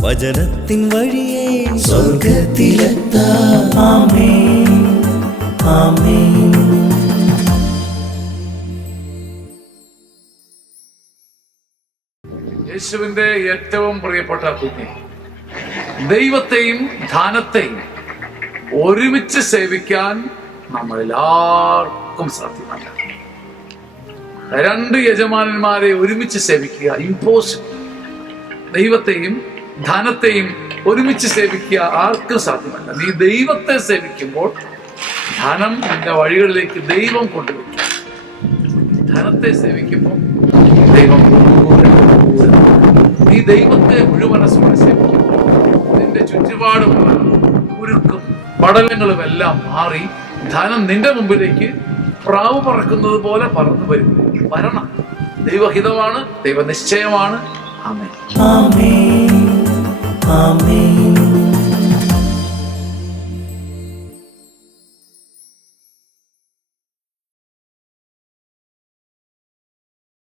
വചനത്തിൻ വഴിയേ സ്വർഗ്ഗത്തിലെത്താം. ആമേൻ, ആമേൻ. യേശുവിന്റെ ഏറ്റവും പ്രിയപ്പെട്ട കുഞ്ഞെ, ദൈവത്തെയും ധനത്തെയും ഒരുമിച്ച് സേവിക്കാൻ നമ്മളെല്ലാവർക്കും സാധ്യമല്ല. രണ്ട് യജമാനന്മാരെ ഒരുമിച്ച് സേവിക്കുക ഇമ്പോസിബിൾ. ദൈവത്തെയും ധനത്തെയും ഒരുമിച്ച് സേവിക്കുക ആർക്കും സാധ്യമല്ല. നീ ദൈവത്തെ സേവിക്കുമ്പോൾ ധനം നിന്റെ വഴികളിലേക്ക് ദൈവം കൊണ്ടുവയ്ക്കും. ധനത്തെ സേവിക്കുമ്പോൾ ദൈവം നീ ദൈവത്തെ മുഴുവനസ്സോടെ സേവിക്കുമ്പോൾ നിന്റെ ചുറ്റുപാടുമുള്ള കുരുക്കും പടലങ്ങളും എല്ലാം മാറി ധനം നിന്റെ മുമ്പിലേക്ക് പ്രാവ് പറക്കുന്നത് പോലെ പറന്നു വരും. വരണം. ദൈവഹിതമാണ്, ദൈവനിശ്ചയമാണ്. ആമേൻ, ആമേൻ, ആമേൻ.